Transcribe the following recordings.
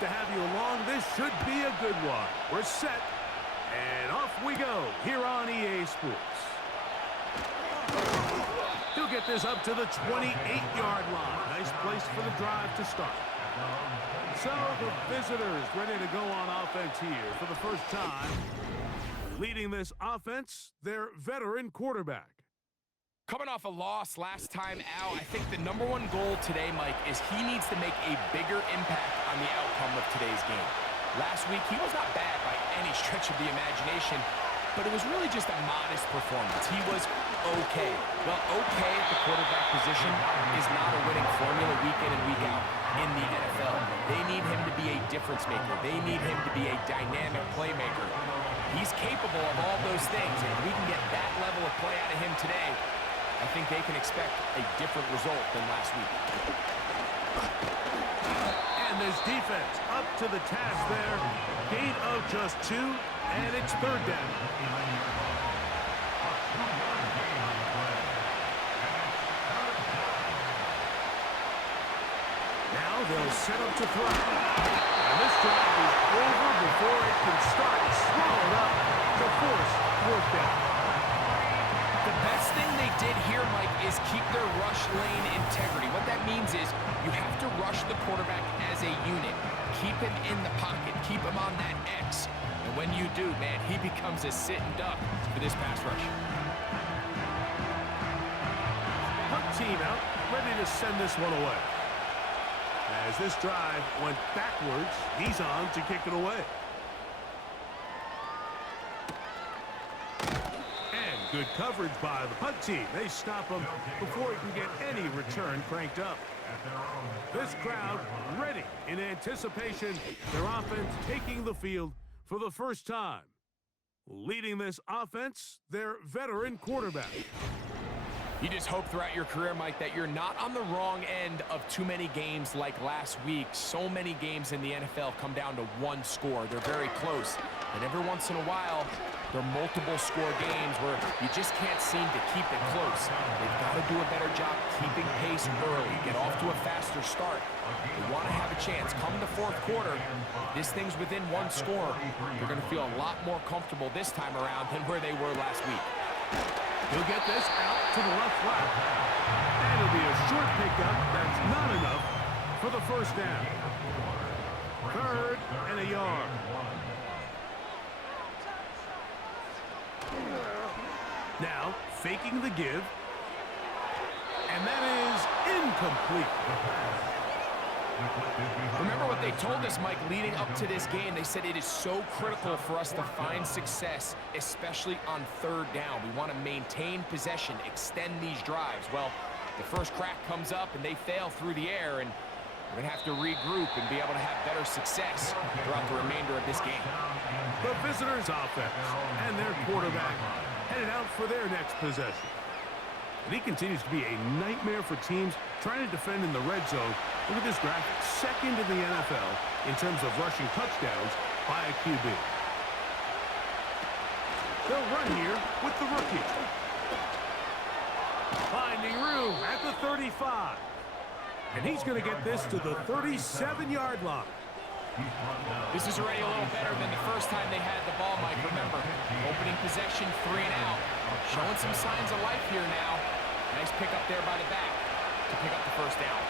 to have you along. This should be a good one. We're set, and off we go here on EA Sports. He'll get this up to the 28-yard line. Nice place for the drive to start. So the visitors ready to go on offense here for the first time. Leading this offense, their veteran quarterback. Coming off a loss last time out, I think the number one goal today, Mike, is he needs to make a bigger impact on the outcome of today's game. Last week, he was not bad by any stretch of the imagination, but it was really just a modest performance. He was okay. Well, okay at the quarterback position is not a winning formula week in and week out in the NFL. They need him to be a difference maker. They need him to be a dynamic playmaker. He's capable of all those things, and if we can get that level of play out of him today, I think they can expect a different result than last week. And this defense up to the task there. Gain of just 2, and it's third down. Now they'll set up to throw. And this drive is over before it can start. Swallowed up to force fourth down. The best thing they did here, Mike, is keep their rush lane integrity. What that means is you have to rush the quarterback as a unit. Keep him in the pocket. Keep him on that X. And when you do, man, he becomes a sitting duck for this pass rush. Punt team out, ready to send this one away. As this drive went backwards, he's on to kick it away. Good coverage by the punt team. They stop him before he can get any return cranked up. This crowd ready in anticipation. Their offense taking the field for the first time. Leading this offense, their veteran quarterback. You just hope throughout your career, Mike, that you're not on the wrong end of too many games like last week. So many games in the NFL come down to one score. They're very close. And every once in a while, there are multiple score games where you just can't seem to keep it close. They've got to do a better job keeping pace early, get off to a faster start. They want to have a chance. Come the fourth quarter, this thing's within one score. They're going to feel a lot more comfortable this time around than where they were last week. He'll get this out to the left flat. And it'll be a short pickup. That's not enough for the first down. Third and a yard. Now, faking the give. And that is incomplete. Remember what they told us, Mike, leading up to this game. They said it is so critical for us to find success, especially on third down. We want to maintain possession, extend these drives. Well, the first crack comes up and they fail through the air, and we're going to have to regroup and be able to have better success throughout the remainder of this game. The visitors' offense and their quarterback headed out for their next possession. And he continues to be a nightmare for teams trying to defend in the red zone. Look at this graphic. Second in the NFL in terms of rushing touchdowns by a QB. They'll run here with the rookie. Finding room at the 35. And he's going to get this to the 37-yard line. This is already a little better than the first time they had the ball, Mike. Remember, opening possession, 3 and out. Showing some signs of life here now. Nice pick up there by the back to pick up the first down.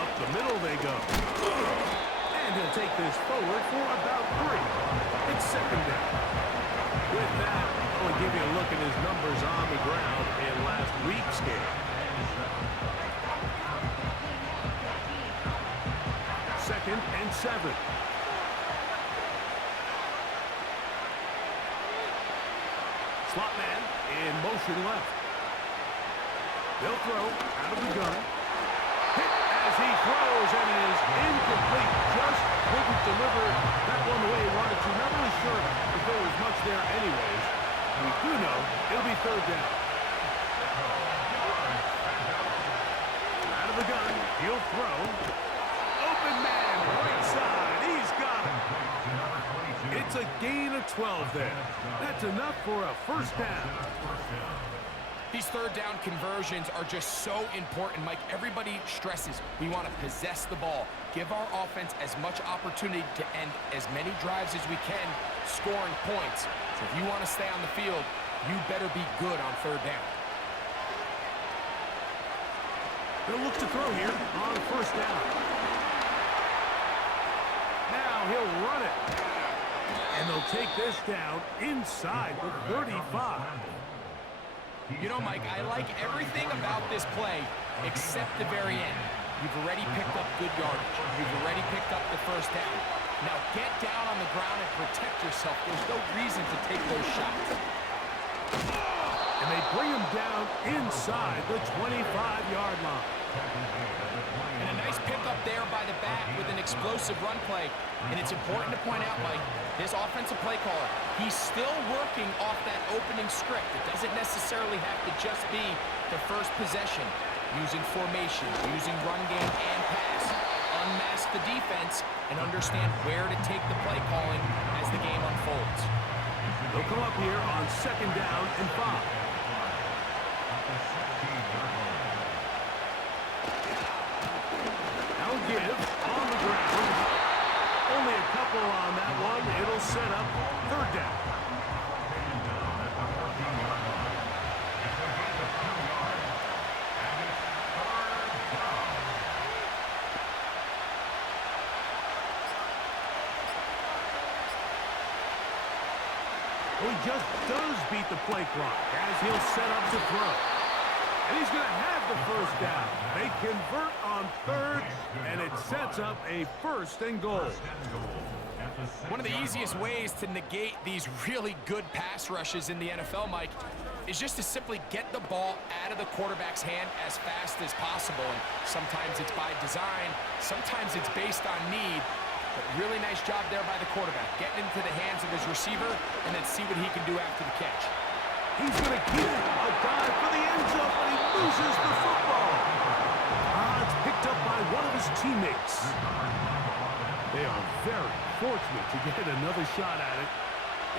Up the middle they go. And he'll take this forward for about 3. It's second down. With that, I will give you a look at his numbers on the ground in last week's game. Second and 7. Slot man in motion left. They'll throw out of the gun. Hit as he throws, and it is incomplete. Just couldn't deliver that one the way he wanted to. Not really sure if there was much there anyways. We do know it'll be third down. Out of the gun, he'll throw. Open man, right side. He's got it. It's a gain of 12 there. That's enough for a first down. These third down conversions are just so important, Mike. Everybody stresses we want to possess the ball, give our offense as much opportunity to end as many drives as we can, scoring points. So if you want to stay on the field, you better be good on third down. They'll look to throw here on first down. Now he'll run it. And they'll take this down inside the 35. You know, Mike, I like everything about this play except the very end. You've already picked up good yardage. You've already picked up the first down. Now get down on the ground and protect yourself. There's no reason to take those shots. And they bring him down inside the 25-yard line. And a nice pickup there by the back with an explosive run play. And it's important to point out, Mike, this offensive play caller, he's still working off that opening script. It doesn't necessarily have to just be the first possession. Using formation, using run game and pass. Unmask the defense and understand where to take the play calling as the game unfolds. They'll come up here on second down and 5. Now give on the ground. Only a couple on that one. It'll set up third down. Well, he just does beat the play clock as he'll set up to throw. And he's going to have the first down. They convert on third, and it sets up a first and goal. One of the easiest ways to negate these really good pass rushes in the NFL, Mike, is just to simply get the ball out of the quarterback's hand as fast as possible. And sometimes it's by design, sometimes it's based on need. But really nice job there by the quarterback, getting into the hands of his receiver and then see what he can do after the catch. He's going to keep it. A dive for the end zone, but he loses the football. It's picked up by one of his teammates. They are very fortunate to get another shot at it.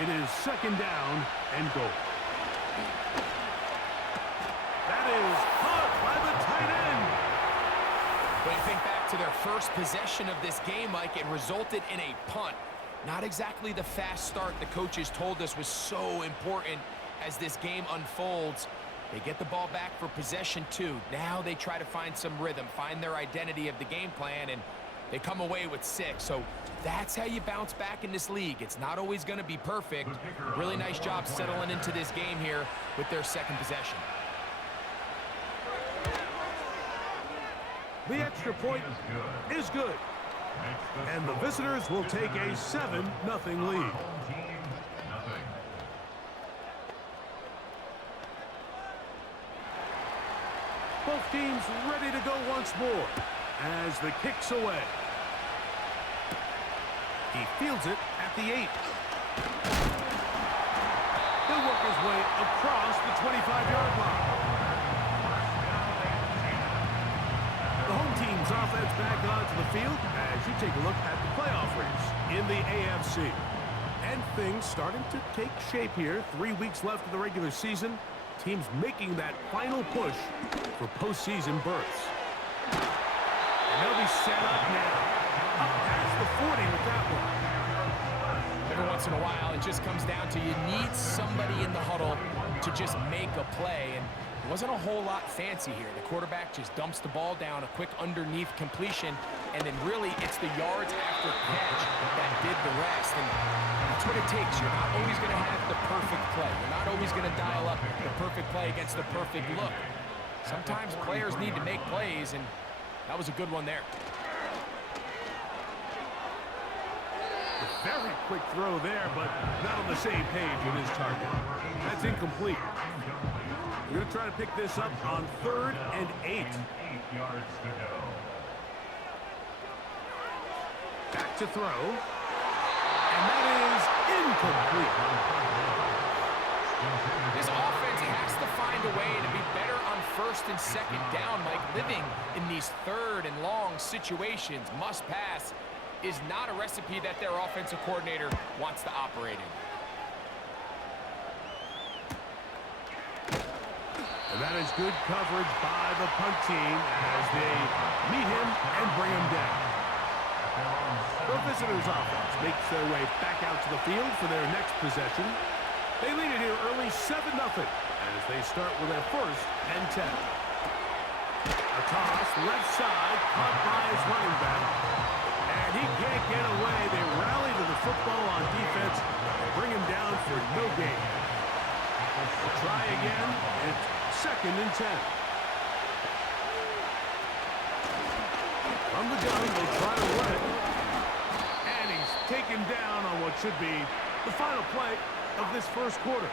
It is second down and goal. That is caught by the tight end. When you think back to their first possession of this game, Mike, it resulted in a punt. Not exactly the fast start the coaches told us was so important as this game unfolds. They get the ball back for possession 2. Now they try to find some rhythm, find their identity of the game plan, and they come away with 6. So that's how you bounce back in this league. It's not always going to be perfect. Really nice job settling into this game here with their second possession. The extra point is good. And the visitors will take a 7-0 lead. Both teams ready to go once more as the kick's away. He fields it at the 8. He'll work his way across the 25-yard line. The home team's offense back onto the field as you take a look at the playoff race in the AFC. And things starting to take shape here. 3 weeks left of the regular season. Teams making that final push for postseason berths. And they'll be set up now. Up past the 40 with that one. Every once in a while, it just comes down to you need somebody in the huddle to just make a play. And it wasn't a whole lot fancy here. The quarterback just dumps the ball down, a quick underneath completion, and then really it's the yards after catch that did the rest. And that's what it takes. You're not always going to have the perfect play. You're not always going to dial up the perfect play against the perfect look. Sometimes players need to make plays, and that was a good one there. A very quick throw there, but not on the same page with his target. That's incomplete. We're going to try to pick this up on 3rd and 8. 8 yards to go. Back to throw. And that is incomplete. This offense has to find a way to be better on 1st and 2nd down. Like living in these 3rd and long situations, must pass, is not a recipe that their offensive coordinator wants to operate in. And that is good coverage by the punt team as they meet him and bring him down. The visitors' offense makes their way back out to the field for their next possession. They lead it here early 7-0 as they start with their 1st and 10. A toss, left side, caught by his running back. And he can't get away. They rally to the football on defense and bring him down for no gain. Try again. It's 2nd and 10. From the gun, they try to run it. And he's taken down on what should be the final play of this first quarter.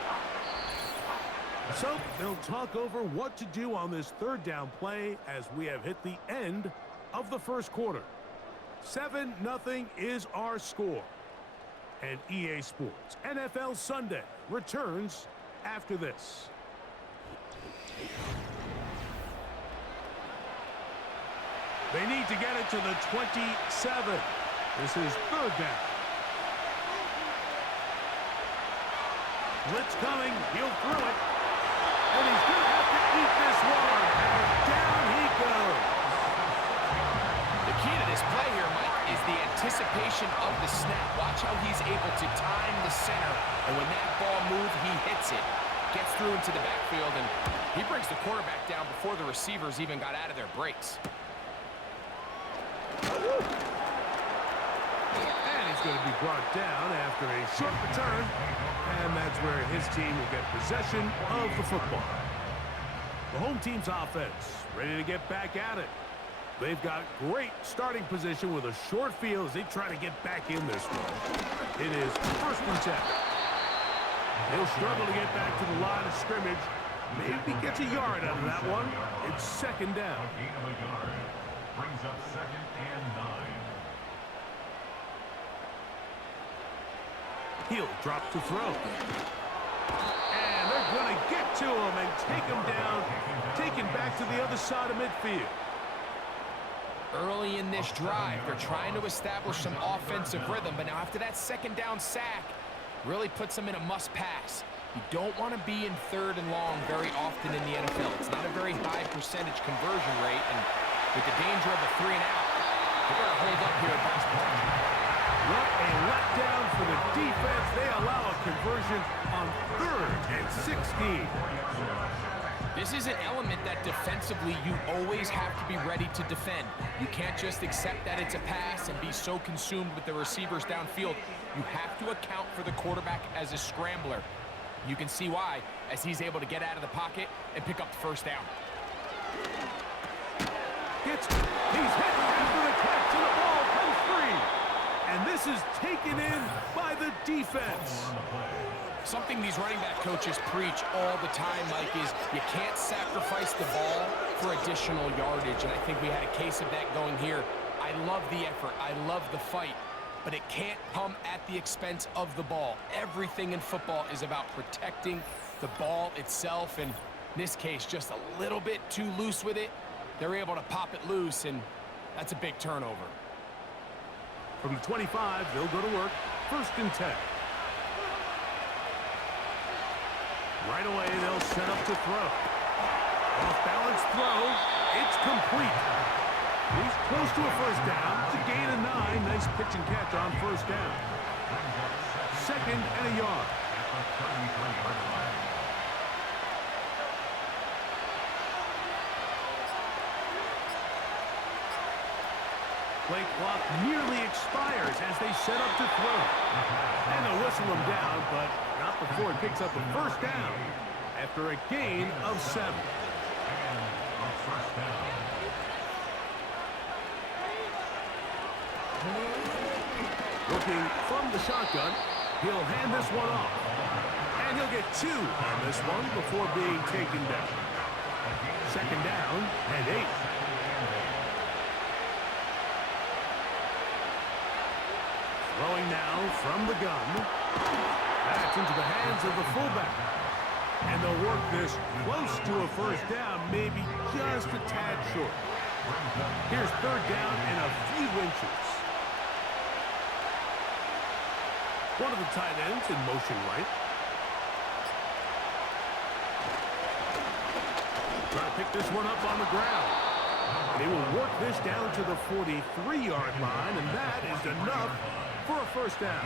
So they'll talk over what to do on this 3rd down play as we have hit the end of the first quarter. 7-0 is our score. And EA Sports NFL Sunday returns after this. They need to get it to the 27. This is 3rd down. Blitz coming. He'll throw it. And he's going to have to eat this one. And down he goes. The key to this play here, Mike, is the anticipation of the snap. Watch how he's able to time the center. And when that ball moves, he hits it. Gets through into the backfield, and he brings the quarterback down before the receivers even got out of their breaks. And he's going to be brought down after a short return. And that's where his team will get possession of the football. The home team's offense ready to get back at it. They've got great starting position with a short field as they try to get back in this one. It is 1st and 10. He'll struggle to get back to the line of scrimmage. Maybe gets a yard out of that one. It's 2nd down. Brings up 2nd and 9. He'll drop to throw. And they're going to get to him and take him down. Taken back to the other side of midfield. Early in this drive, they're trying to establish some offensive rhythm, but now after that 2nd down sack, really puts them in a must-pass. You don't want to be in 3rd and long very often in the NFL. It's not a very high percentage conversion rate, and with the danger of a 3-and-out, they better hold up here at pass protection. What a letdown for the defense. They allow a conversion on 3rd and 16. This is an element that defensively you always have to be ready to defend. You can't just accept that it's a pass and be so consumed with the receivers downfield. You have to account for the quarterback as a scrambler. You can see why, as he's able to get out of the pocket and pick up the 1st down. He's hit after the catch, and the ball comes free. And this is taken in by the defense. Something these running back coaches preach all the time, Mike, is you can't sacrifice the ball for additional yardage. And I think we had a case of that going here. I love the effort. I love the fight. But it can't come at the expense of the ball. Everything in football is about protecting the ball itself. And in this case, just a little bit too loose with it. They're able to pop it loose, and that's a big turnover. From the 25, they'll go to work. 1st and 10. Right away, they'll set up to throw. Off-balance throw. It's complete. He's close to a 1st down. It's a gain of 9. Nice pitch and catch on 1st down. 2nd and a yard. Play clock nearly expires as they set up to throw. And they'll whistle him down, but not before he picks up a 1st down after a gain of 7. Looking from the shotgun, he'll hand this one off. And he'll get 2 on this one before being taken down. 2nd down and 8. Throwing now from the gun. That's into the hands of the fullback. And they'll work this close to a 1st down, maybe just a tad short. Here's 3rd down and a few inches. One of the tight ends in motion right. Trying to pick this one up on the ground. And he will work this down to the 43-yard line, and that is enough for a first down.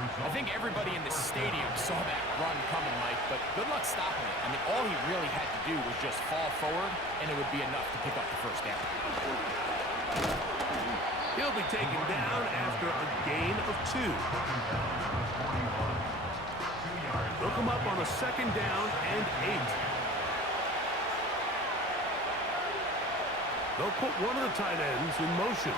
I think everybody in the stadium saw that run coming, Mike, but good luck stopping it. I mean, all he really had to do was just fall forward, and it would be enough to pick up the first down. He'll be taken down after a gain of 2. They'll come up on a second down and 8. They'll put one of the tight ends in motion.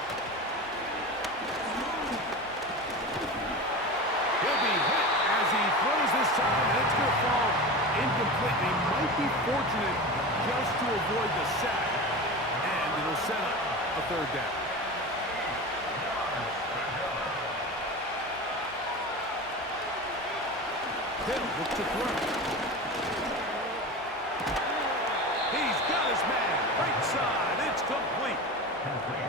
He'll be hit as he throws this time, and it's going to fall incomplete. He might be fortunate just to avoid the sack, and it'll set up a third down. Hill looks to throw. He's got his man. Right side. It's complete.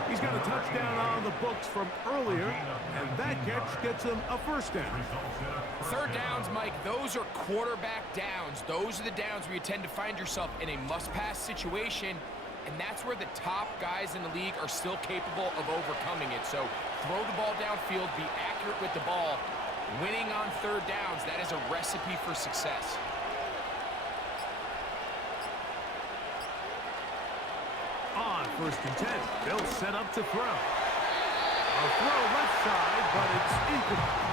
He's got a touchdown on the books from earlier, and that catch gets him a first down. Third downs, Mike, those are quarterback downs. Those are the downs where you tend to find yourself in a must-pass situation, and that's where the top guys in the league are still capable of overcoming it. So throw the ball downfield, be accurate with the ball. Winning on third downs, that is a recipe for success. On first and 10, they'll set up to throw. A throw left side, but it's incomplete.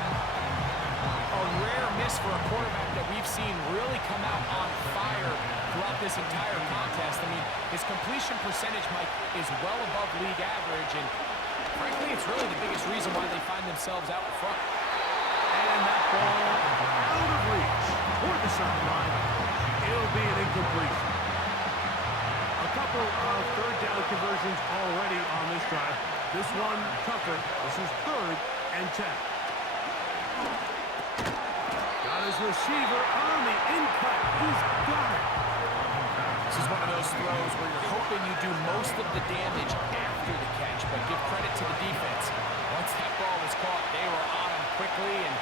A rare miss for a quarterback that we've seen really come out on fire throughout this entire contest. I mean, his completion percentage, Mike, is well above league average, and frankly, it's really the biggest reason why they find themselves out in front. And that ball out of reach toward the sideline. It'll be an incompletion. A couple of third down conversions already on this drive. This one tougher. This is 3rd and 10. Got his receiver on the in-cut. He's got it. This is one of those throws where you're hoping you do most of the damage after the catch, but give credit to the defense. Once that ball was caught, they were on him quickly, and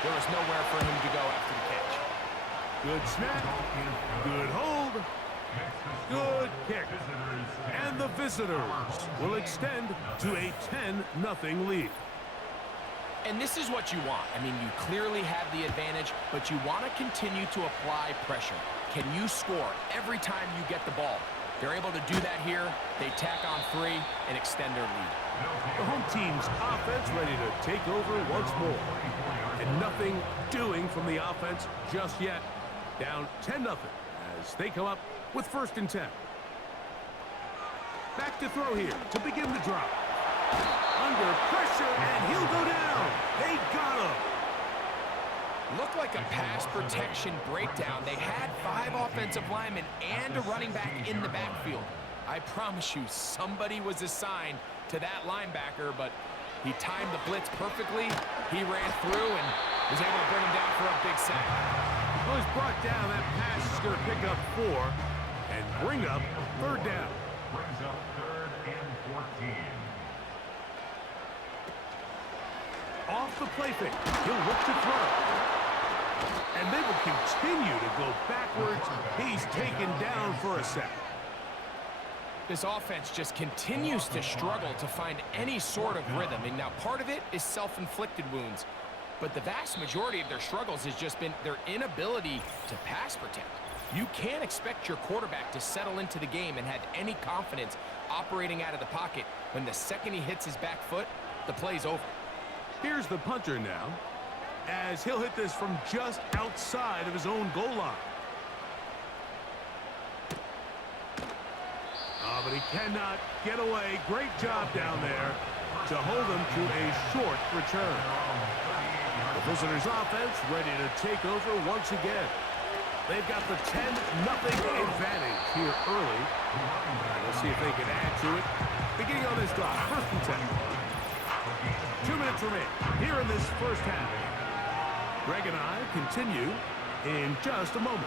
there was nowhere for him to go after the catch. Good snap. Good hold. Good kick. And the visitors will extend to a 10-0 lead. And this is what you want. I mean, you clearly have the advantage, but you want to continue to apply pressure. Can you score every time you get the ball? They're able to do that here. They tack on 3 and extend their lead. The home team's offense ready to take over once more. And nothing doing from the offense just yet. Down 10-0 as they come up with first and 10. Back to throw here to begin the drive. Under pressure, and he'll go down. They got him. Looked like a pass protection breakdown. They had 5 offensive linemen and a running back in the backfield. I promise you, somebody was assigned to that linebacker, but he timed the blitz perfectly. He ran through and was able to bring him down for a big sack. Well, he's brought down. That pass is going to pick up 4 and bring up third down. Brings up 3rd and 14. Off the play fake, he'll look to throw. And they will continue to go backwards. He's taken down for a sack. This offense just continues to struggle to find any sort of rhythm. And now part of it is self-inflicted wounds. But the vast majority of their struggles has just been their inability to pass protect. You can't expect your quarterback to settle into the game and have any confidence operating out of the pocket when the second he hits his back foot, the play's over. Here's the punter now, as he'll hit this from just outside of his own goal line. But he cannot get away. Great job down there to hold him to a short return. The visitors' offense ready to take over once again. They've got the 10-0 advantage here early. We'll see if they can add to it. Beginning on this drive, first and 10. 2 minutes remain here in this first half. Greg and I continue in just a moment.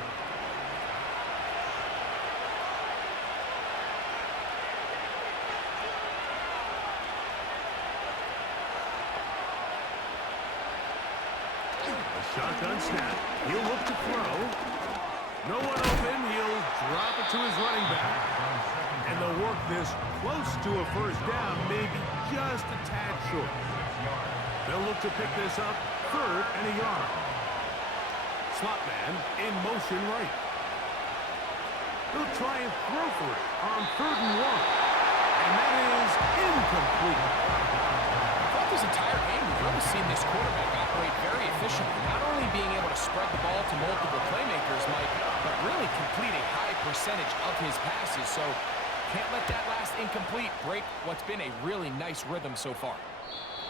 A shotgun snap. He'll look to throw. No one open. He'll drop this close to a first down, maybe just a tad short. They'll look to pick this up, 3rd and a yard. Slot man in motion right. He'll try and throw for it on 3rd and 1. And that is incomplete. Throughout this entire game, we've really seen this quarterback operate very efficiently, not only being able to spread the ball to multiple playmakers, Mike, but really complete a high percentage of his passes. So can't let that last incomplete break what's been a really nice rhythm so far.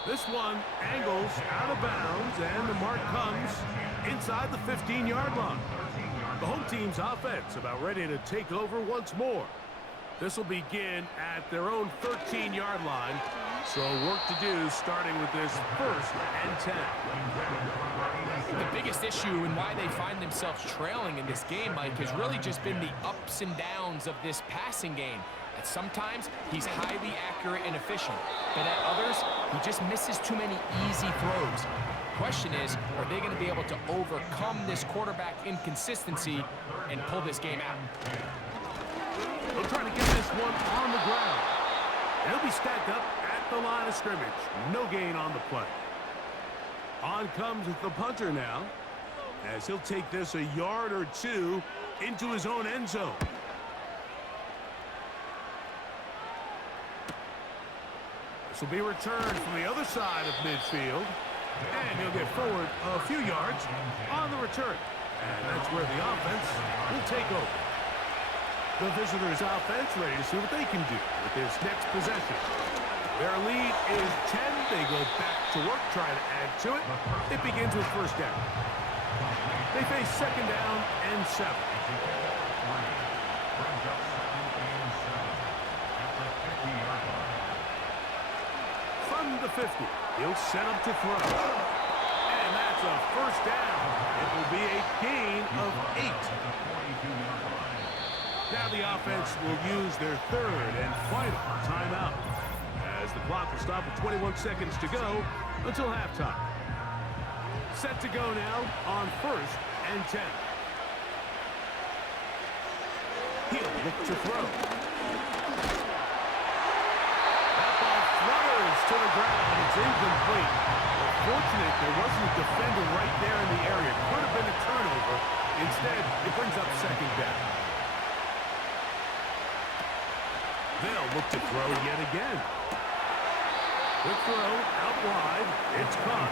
This one angles out of bounds, and the mark comes inside the 15-yard line. The home team's offense about ready to take over once more. This will begin at their own 13-yard line, so work to do starting with this 1st and 10. The biggest issue and why they find themselves trailing in this game, Mike, has really just been the ups and downs of this passing game. At sometimes, he's highly accurate and efficient, but at others, he just misses too many easy throws. Question is, are they going to be able to overcome this quarterback inconsistency and pull this game out? They'll try to get this one on the ground. He'll be stacked up at the line of scrimmage. No gain on the play. On comes the punter now, as he'll take this a yard or two into his own end zone. This will be returned from the other side of midfield. And he'll get forward a few yards on the return. And that's where the offense will take over. The visitors' offense ready to see what they can do with this next possession. Their lead is 10. They go back to work, try to add to it. It begins with 1st down. They face 2nd down and 7. From the 50, he'll set up to throw. And that's a 1st down. It will be a gain of 8. Now the offense will use their 3rd and final timeout, as the clock will stop with 21 seconds to go until halftime. Set to go now on 1st and 10. He'll look to throw. That ball flutters to the ground. It's incomplete. Fortunate there wasn't a defender right there in the area. Could have been a turnover. Instead, it brings up 2nd down. They'll look to throw yet again. Quick throw out wide. It's caught.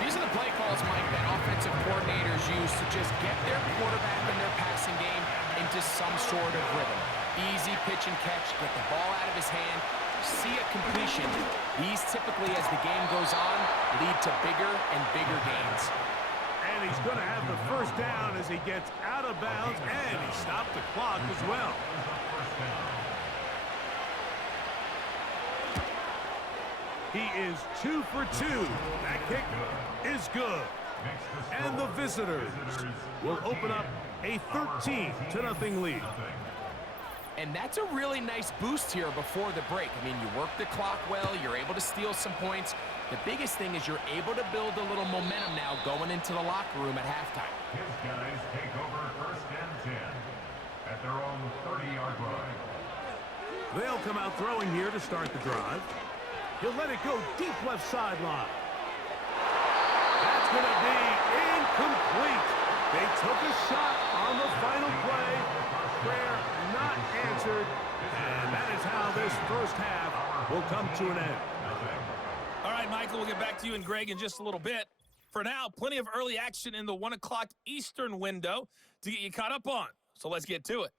These are the play calls, Mike, that offensive coordinators use to just get their quarterback and their passing game into some sort of rhythm. Easy pitch and catch, get the ball out of his hand, see a completion. These typically, as the game goes on, lead to bigger and bigger gains. And he's going to have the 1st down as he gets out of bounds, and he stopped the clock as well. He is 2 for 2. That kick is good. And the visitors will open up a 13-0 lead. And that's a really nice boost here before the break. I mean, you work the clock well, you're able to steal some points. The biggest thing is you're able to build a little momentum now going into the locker room at halftime. His guys take over 1st and 10 at their own 30-yard line. They'll come out throwing here to start the drive. He'll let it go deep left sideline. That's going to be incomplete. They took a shot on the final play. Prayer not answered. And that is how this 1st half will come to an end. All right, Michael, we'll get back to you and Greg in just a little bit. For now, plenty of early action in the 1 o'clock Eastern window to get you caught up on. So let's get to it.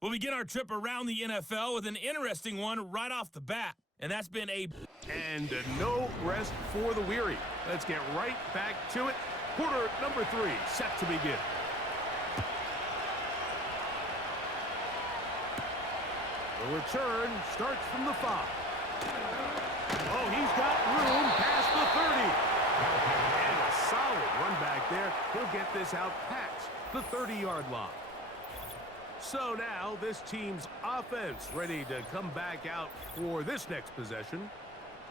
We'll begin our trip around the NFL with an interesting one right off the bat. And that's been And no rest for the weary. Let's get right back to it. Quarter number 3 set to begin. The return starts from the 5. Oh, he's got room past the 30. And a solid run back there. He'll get this out past the 30-yard line. So now this team's offense ready to come back out for this next possession.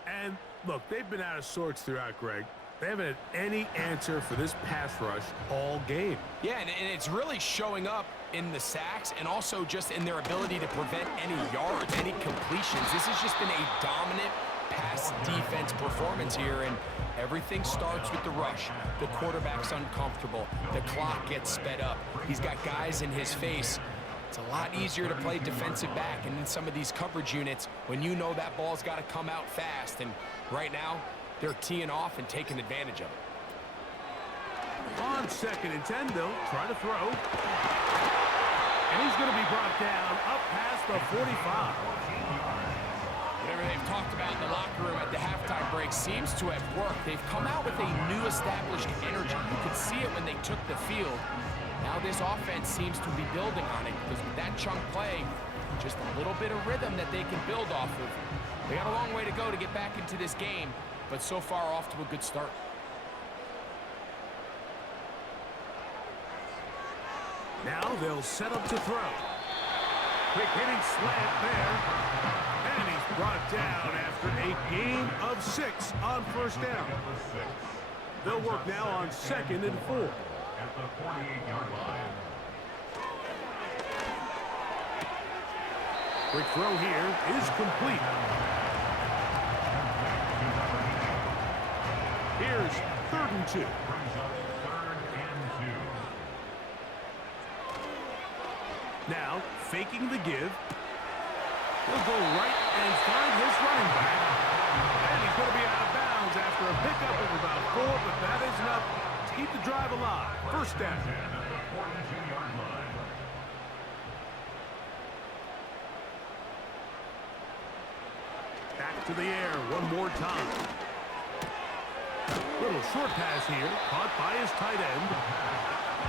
And look, they've been out of sorts throughout, Greg. They haven't had any answer for this pass rush all game. Yeah, and it's really showing up in the sacks and also just in their ability to prevent any yards, any completions. This has just been a dominant pass defense performance here, and everything starts with the rush. The quarterback's uncomfortable. The clock gets sped up. He's got guys in his face. It's a lot easier to play defensive back and in some of these coverage units when you know that ball's got to come out fast. And right now, they're teeing off and taking advantage of it. On 2nd and 10, they'll try to throw. And he's going to be brought down up past the 45. Whatever they've talked about in the locker room at the halftime break seems to have worked. They've come out with a new established energy. You could see it when they took the field. Now this offense seems to be building on it because with that chunk play, just a little bit of rhythm that they can build off of. They got a long way to go to get back into this game, but so far off to a good start. Now they'll set up to throw. Quick hitting slant there. And he's brought down after a gain of 6 on 1st down. They'll work now on 2nd and 4. At the 48-yard line. Quick throw here is complete. Here's 3rd and 2. Brings up 3rd and 2. Now, faking the give. He'll go right and find his running back. And he's going to be out of bounds after a pickup of about 4, but that is enough to keep the drive alive. 1st down. At the 42-yard line. Back to the air one more time. Little short pass here, caught by his tight end.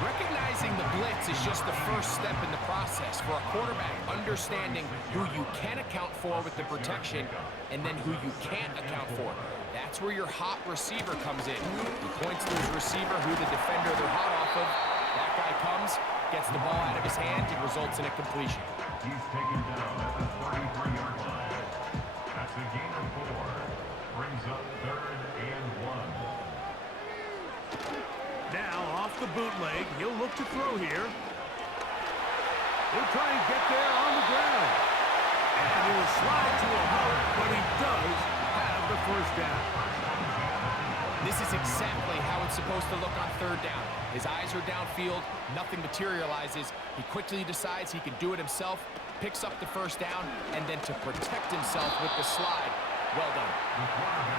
Recognizing the blitz is just the first step in the process for a quarterback, understanding who you can account for with the protection and then who you can't account for. That's where your hot receiver comes in. He points to his receiver, who the defender they're hot off of. That guy comes, gets the ball out of his hand, and results in a completion. He's taken down at the 33-yard line. That's a gain of 4. Brings up 3rd and 1. Now, off the bootleg, he'll look to throw here. He'll try and get there on the ground. And he'll slide to a halt, but he does have the 1st down. This is exactly how it's supposed to look on 3rd down. His eyes are downfield, nothing materializes. He quickly decides he can do it himself, picks up the 1st down, and then to protect himself with the slide. Well done.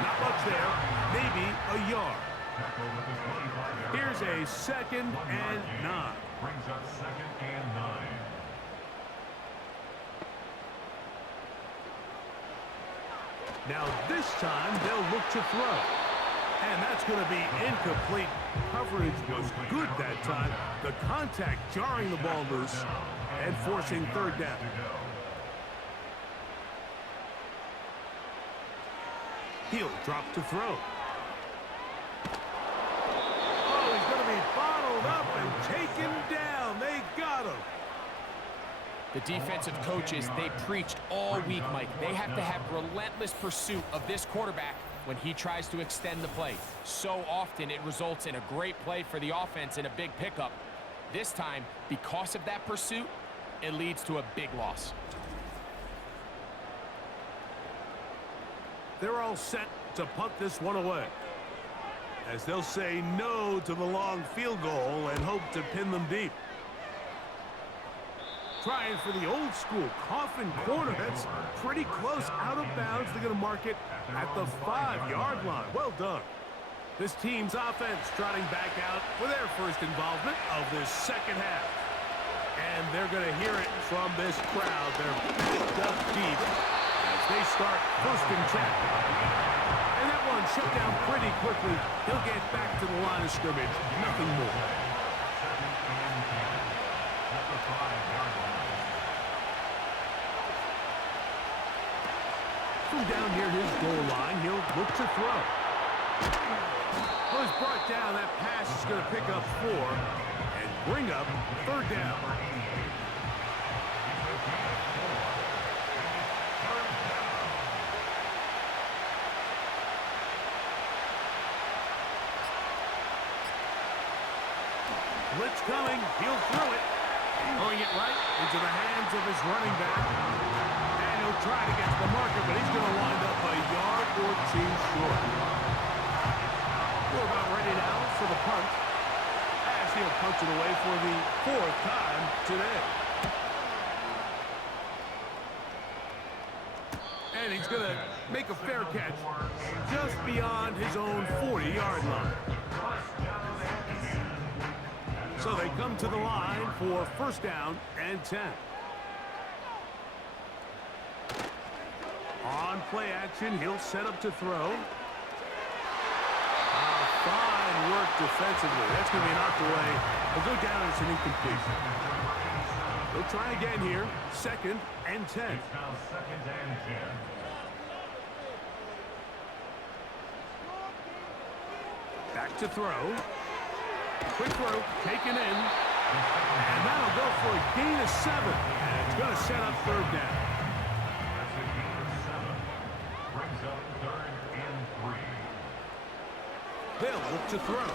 Not much there, maybe a yard. Here's a 2nd and 9. Brings up 2nd and 9. Now this time they'll look to throw. And that's going to be incomplete. Coverage was good that time. The contact jarring the ball loose and forcing 3rd down. He'll drop to throw. Oh, he's going to be bottled up and taken down. They got him. The defensive coaches, they preached all week, Mike. They have to have relentless pursuit of this quarterback when he tries to extend the play. So often it results in a great play for the offense and a big pickup. This time, because of that pursuit, it leads to a big loss. They're all set to punt this one away, as they'll say no to the long field goal and hope to pin them deep. Trying for the old school coffin corner. That's pretty close out of bounds. They're going to mark it at the 5-yard line. Well done. This team's offense trotting back out for their first involvement of this 2nd half. And they're going to hear it from this crowd. They're backed up deep as they start 1st and 10. And that one shut down pretty quickly. He'll get back to the line of scrimmage. Nothing more. From down near his goal line, he'll look to throw. Well, he's brought down. That pass is going to pick up 4 and bring up 3rd down. Blitz coming. He'll throw it. Throwing it right into the hands of his running back. And he'll try to get to the marker, but he's going to wind up a yard or two short. We're about ready now for the punt. As he'll punch it away for the 4th time today. And he's going to make a fair catch just beyond his own 40-yard line. So they come to the line for 1st down and 10. On play action, he'll set up to throw. Fine work defensively. That's going to be knocked away. He'll go down as an incompletion. They'll try again here. 2nd and 10. It's now 2nd and 10. Back to throw. Quick throw, taken in. And that'll go for a gain of 7. And it's going to set up 3rd down. That's a gain of 7. Brings up 3rd and 3. They'll look to throw.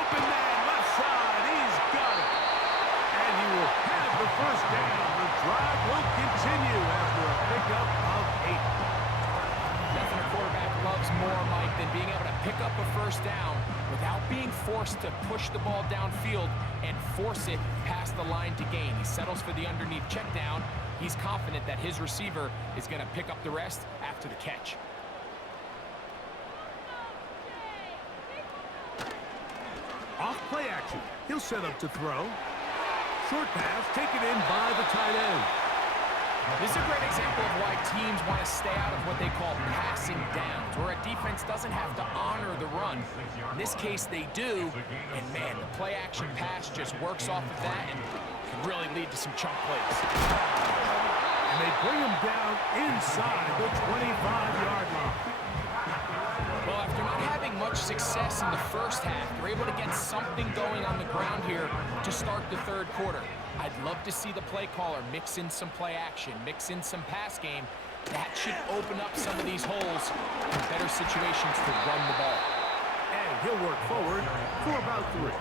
Open man, left side. He's got it. And he will have the 1st down. The drive will continue after a pickup of 8. Nothing a quarterback loves more, Mike, than being able to pick up a 1st down without being forced to push the ball downfield and force it past the line to gain. He settles for the underneath check down. He's confident that his receiver is going to pick up the rest after the catch. Off play action. He'll set up to throw. Short pass taken in by the tight end. This is a great example of why teams want to stay out of what they call passing downs, where a defense doesn't have to honor the run. In this case, they do, and man, the play action pass just works off of that and can really lead to some chunk plays. And they bring him down inside the 25-yard line. Well, after not having much success in the 1st half, they're able to get something going on the ground here to start the 3rd quarter. I'd love to see the play caller mix in some play action, mix in some pass game. That should open up some of these holes in better situations to run the ball. And he'll work forward for about 3.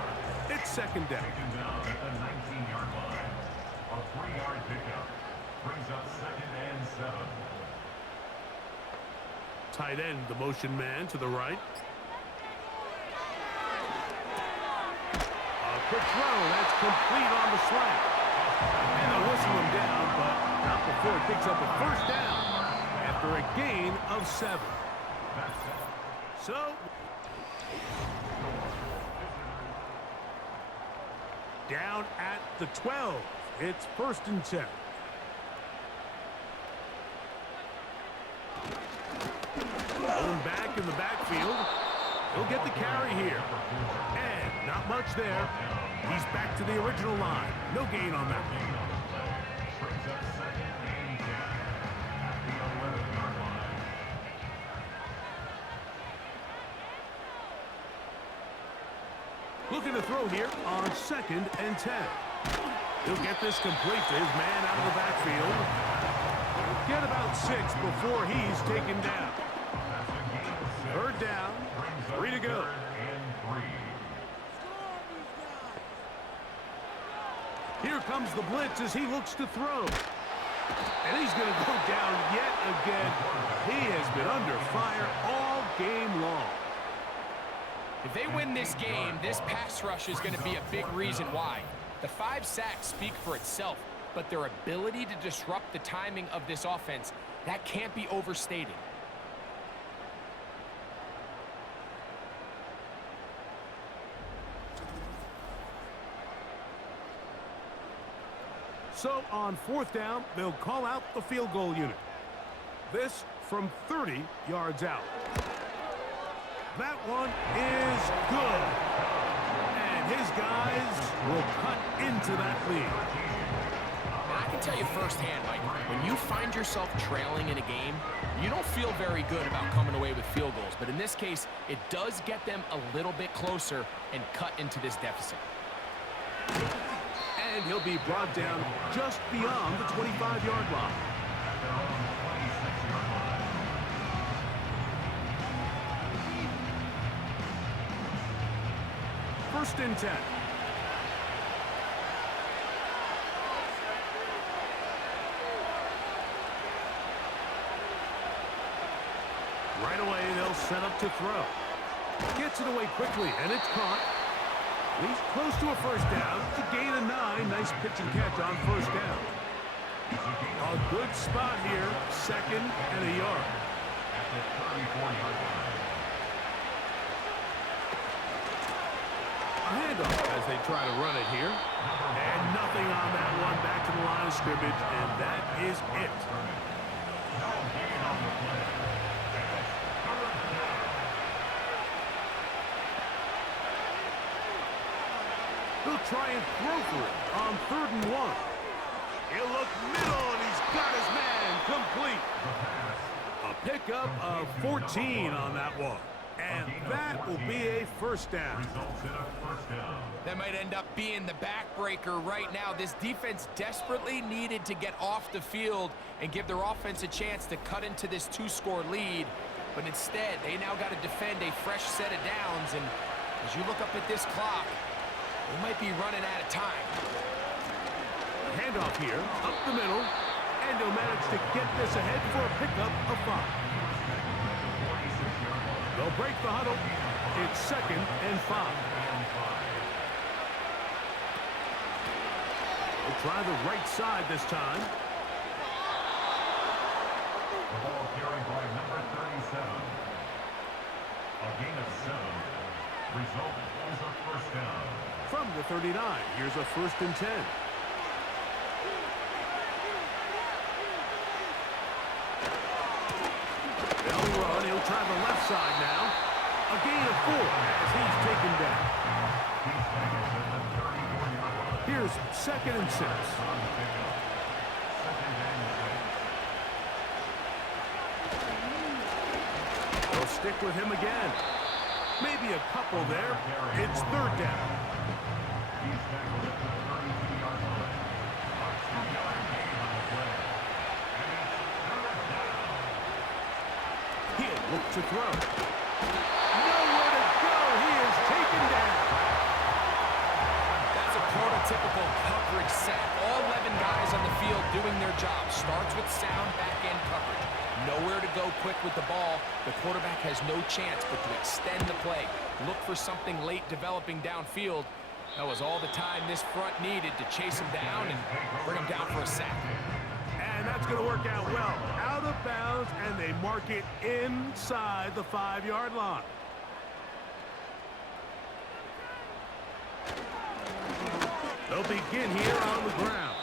It's 2nd down. Taken down at the 19-yard line. A 3-yard pickup. Brings up 2nd and 7. Tight end, the motion man to the right. A quick throw, that's complete on the slant. And they'll whistle him down, but not before it picks up a 1st down after a gain of 7. So, down at the 12. It's 1st and 10. Going back in the backfield. He'll get the carry here. And not much there. He's back to the original line. No gain on that. Brings up 2nd and 10 at the 11-yard line. Looking to throw here on 2nd and 10. He'll get this complete to his man out of the backfield. He'll get about 6 before he's taken down. 3rd down, 3 to go. Here comes the blitz as he looks to throw. And he's going to go down yet again. He has been under fire all game long. If they win this game, this pass rush is going to be a big reason why. The 5 sacks speak for itself, but their ability to disrupt the timing of this offense, that can't be overstated. So on 4th down, they'll call out the field goal unit. This from 30 yards out. That one is good. And his guys will cut into that lead. And I can tell you firsthand, Mike, when you find yourself trailing in a game, you don't feel very good about coming away with field goals. But in this case, it does get them a little bit closer and cut into this deficit. And he'll be brought down just beyond the 25-yard line. First and 10. Right away, they'll set up to throw. Gets it away quickly, and it's caught. He's close to a first down. It's a gain of 9. Nice pitch and catch on first down. A good spot here. Second and a yard. At the 34-yard line. A handoff as they try to run it here. And nothing on that one. Back to the line of scrimmage, and that is it. No gain on the play. He'll try and throw for it on 3rd and 1. He'll look middle, and he's got his man complete. A pickup of 14 on that one. And that will be a first down. Results in a first down. That might end up being the backbreaker right now. This defense desperately needed to get off the field and give their offense a chance to cut into this 2-score lead. But instead, they now got to defend a fresh set of downs. And as you look up at this clock, they might be running out of time. Handoff here, up the middle, and he'll manage to get this ahead for a pickup of 5. They'll break the huddle. It's 2nd and 5. We'll try the right side this time. The ball carried by number 37. A gain of 7. Result is a first down. From the 39, here's a 1st and 10. They'll run. He'll try the left side now. A gain of 4 as he's taken down. He's taken to the 34-yard line. Here's 2nd and 6. On pickup. 2nd and 6. They'll stick with him again. Maybe a couple there. It's 3rd down. He's tackled at the 32-yard line. A 2-yard gain on the play. And it's 3rd down. He'll look to throw. Nowhere to go. He is taken down. That's a prototypical coverage set. All 11 guys on the field doing their job. Starts with sound back-end coverage. Nowhere to go quick with the ball. The quarterback has no chance but to extend the play. Look for something late developing downfield. That was all the time this front needed to chase him down and bring him down for a sack. And that's going to work out well. Out of bounds, and they mark it inside the 5-yard line. They'll begin here on the ground.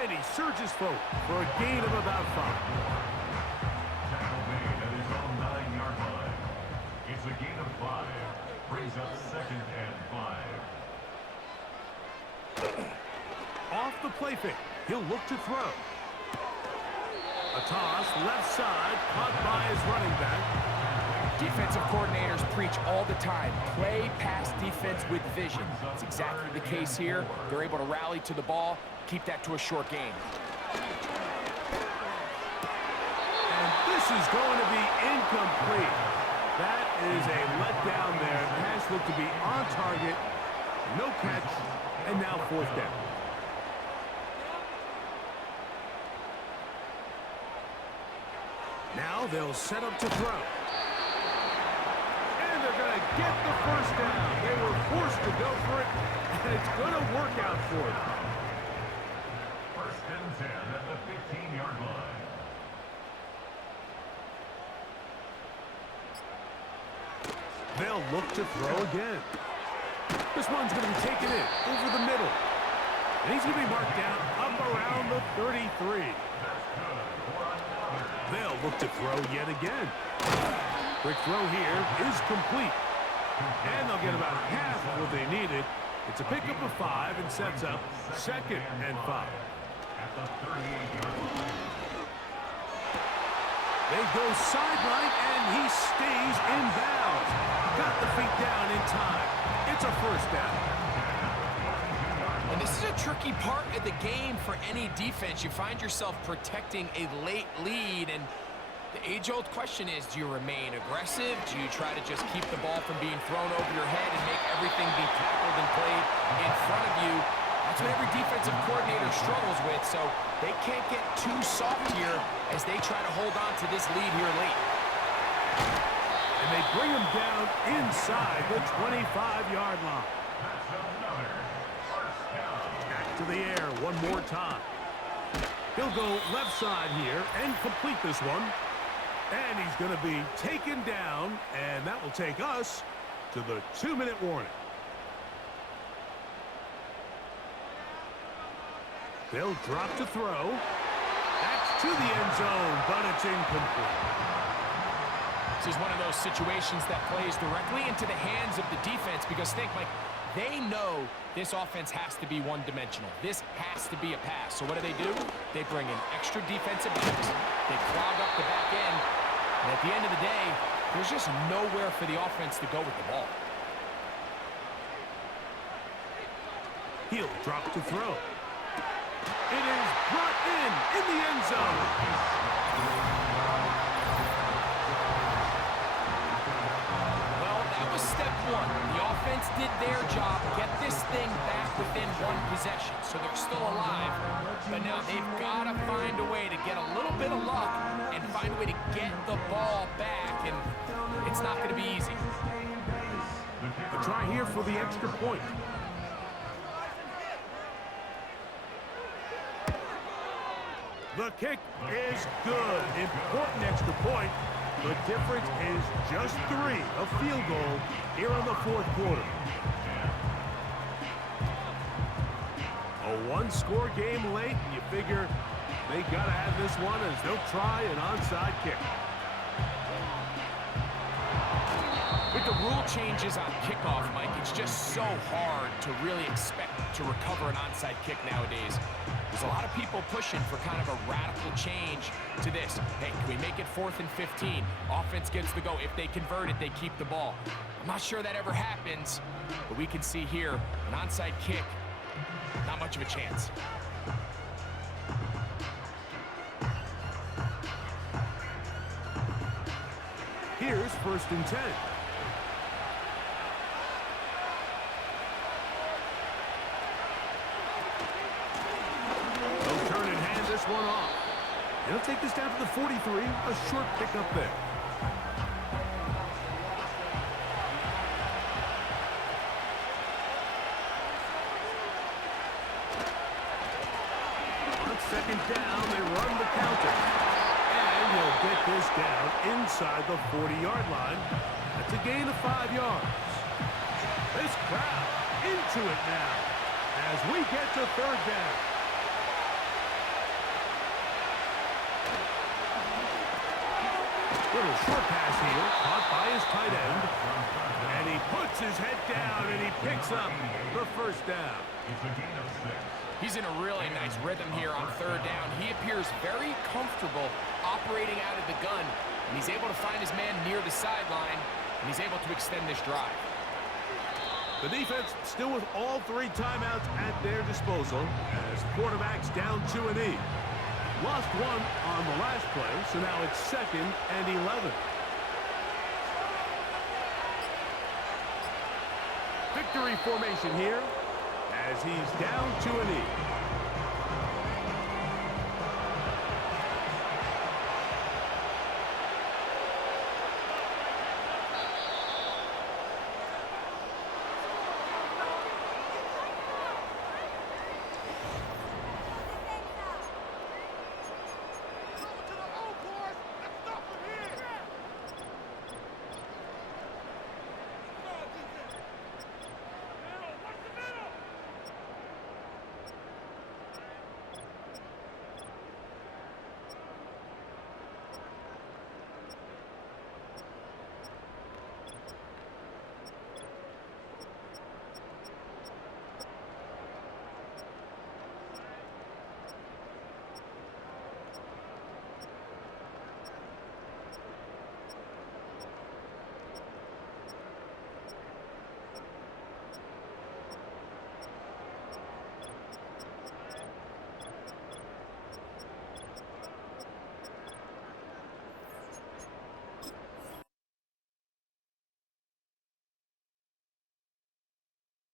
And he surges forward for a gain of about 5. Tackle made at his own 9-yard line. It's a gain of 5. Brings up 2nd and 5. Off the play fake. He'll look to throw. A toss, left side, caught by his running back. Defensive coordinators preach all the time, play pass defense with vision. It's exactly the case here. They're able to rally to the ball, keep that to a short game. And this is going to be incomplete. That is a letdown there. The pass looked to be on target. No catch, and now 4th down. Now they'll set up to throw. And they're going to get the first down. They were forced to go for it, and it's going to work out for them. 1st and 10 at the 15-yard line. They'll look to throw again. This one's going to be taken in over the middle. And he's going to be marked down up around the 33. They'll look to throw yet again. Quick throw here is complete. And they'll get about half of what they needed. It's a pickup of 5 and sets up 2nd and 5. At the 38-yard line. They go sideline, and he stays in bounds. Got the feet down in time. It's a first down. And this is a tricky part of the game for any defense. You find yourself protecting a late lead, and The age-old question is, do you remain aggressive? Do you try to just keep the ball from being thrown over your head and make everything be tackled and played in front of you? That's what every defensive coordinator struggles with, so they can't get too soft here as they try to hold on to this lead here late. And they bring him down inside the 25-yard line. Back to the air one more time. He'll go left side here and complete this one. And he's going to be taken down, and that will take us to the 2-minute warning. They'll drop to throw. That's to the end zone, but it's incomplete. This is one of those situations that plays directly into the hands of the defense because think, Mike, they know this offense has to be one-dimensional. This has to be a pass. So what do? They bring in extra defensive backs. They clog up the back end. And at the end of the day, there's just nowhere for the offense to go with the ball. He'll drop to throw. It is brought in the end zone. Well, that was step one. The offense did their job, get this thing back within one possession, so they're still alive. But now they've got to find a way to get a little bit of luck and find a way to get the ball back, and it's not going to be easy. A try here for the extra point. The kick is good. Important extra point. The difference is just 3, a field goal here in the fourth quarter. A one-score game late, and you figure they got to have this one as they'll try an onside kick. With the rule changes on kickoff, Mike, it's just so hard to really expect to recover an onside kick nowadays. There's a lot of people pushing for kind of a radical change to this. Hey, can we make it 4th and 15? Offense gets the go. If they convert it, they keep the ball. I'm not sure that ever happens, but we can see here an onside kick, not much of a chance. Here's 1st and 10. This one off. He'll take this down to the 43. A short pickup there. On 2nd down, they run the counter. And he'll get this down inside the 40-yard line. That's a gain of 5 yards. This crowd into it now as we get to 3rd down. Little short pass here, caught by his tight end. And he puts his head down, and he picks up the 1st down. He's in a really nice rhythm here on 3rd down. He appears very comfortable operating out of the gun, and he's able to find his man near the sideline, and he's able to extend this drive. The defense still with all 3 timeouts at their disposal as quarterback's down to a knee. Lost one on the last play, so now it's 2nd and 11. Victory formation here as he's down to a knee.